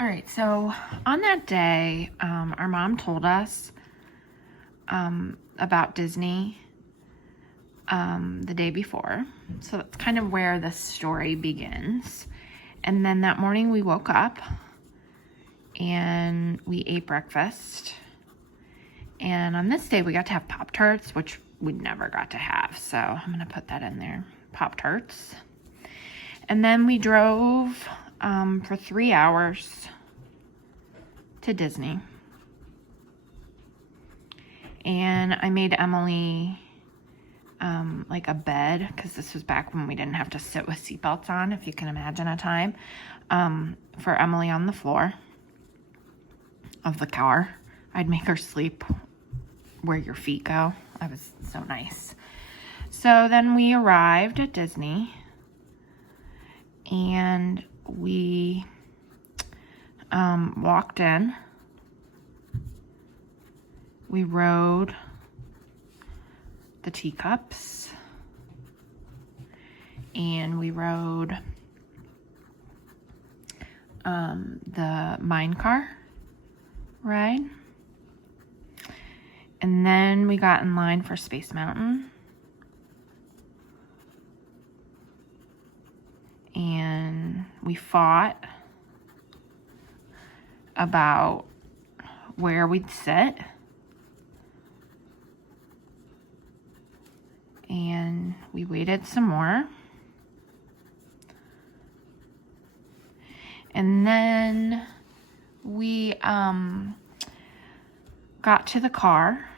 All right, so on that day, our mom told us about Disney the day before. So that's kind of where the story begins. And then that morning we woke up and we ate breakfast. And on this day we got to have Pop-Tarts, which we never got to have. So I'm going to put that in there, Pop-Tarts. And then we drove for 3 hours to Disney. And I made Emily like a bed, because this was back when we didn't have to sit with seatbelts on, if you can imagine a time, for Emily on the floor of the car. I'd make her sleep where your feet go. I was so nice. So then we arrived at Disney and we walked in. We rode the teacups and we rode the mine car ride, and then we got in line for Space Mountain, and we fought about where we'd sit. And we waited some more. And then we got to the car,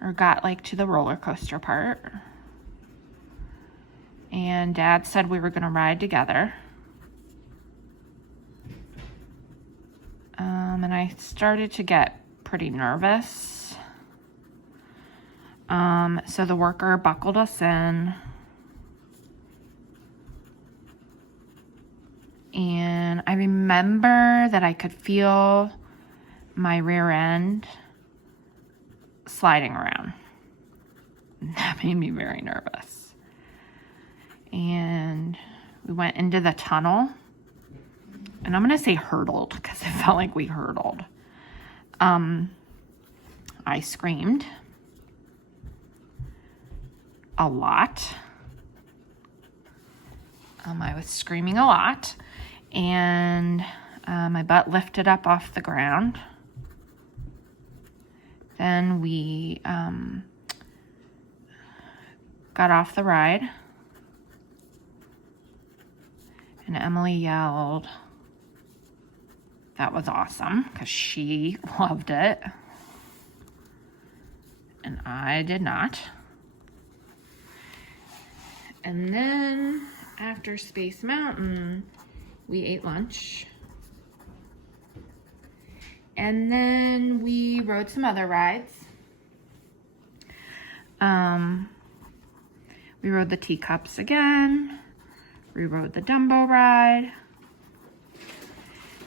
or got like to the roller coaster part. And Dad said we were gonna ride together. And I started to get pretty nervous. So the worker buckled us in, and I remember that I could feel my rear end sliding around. That made me very nervous. And we went into the tunnel, and I'm gonna say hurtled, because it felt like we hurtled. I screamed a lot. I was screaming a lot, and my butt lifted up off the ground. Then we got off the ride, and Emily yelled, "That was awesome," because she loved it, and I did not. And then after Space Mountain, we ate lunch. And then we rode some other rides. We rode the teacups again. We rode the Dumbo ride.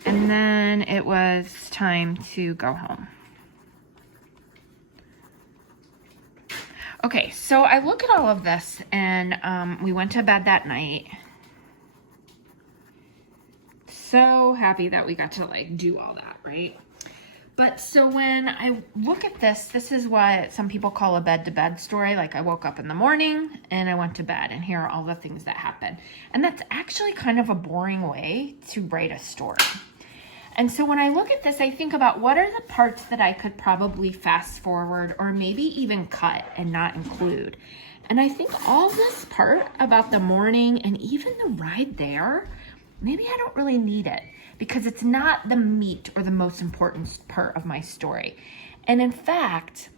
And then it was time to go home. Okay, so I look at all of this, and we went to bed that night. So happy that we got to like do all that, right? But so when I look at this, this is what some people call a bed-to-bed story. Like, I woke up in the morning and I went to bed, and here are all the things that happened. And that's actually kind of a boring way to write a story. And so when I look at this, I think about what are the parts that I could probably fast forward or maybe even cut and not include. And I think all this part about the morning and even the ride there, maybe I don't really need it, because it's not the meat or the most important part of my story. And in fact,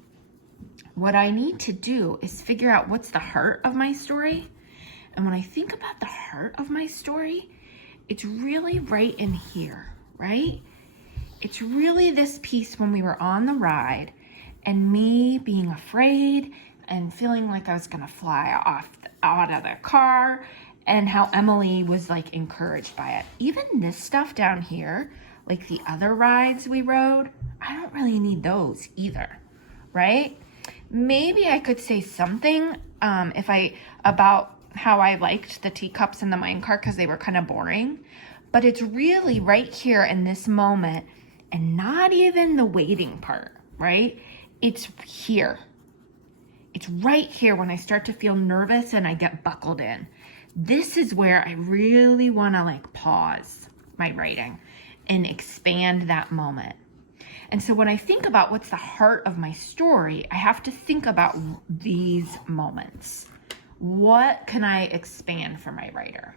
what I need to do is figure out what's the heart of my story. And when I think about the heart of my story, it's really right in here. Right? It's really this piece when we were on the ride and me being afraid and feeling like I was gonna fly out of the car, and how Emily was like encouraged by it. Even this stuff down here, like the other rides we rode, I don't really need those either, right? Maybe I could say something about how I liked the teacups in the mine car because they were kind of boring. But it's really right here in this moment, and not even the waiting part, right? It's here. It's right here when I start to feel nervous and I get buckled in. This is where I really want to like pause my writing and expand that moment. And so when I think about what's the heart of my story, I have to think about these moments. What can I expand for my writer?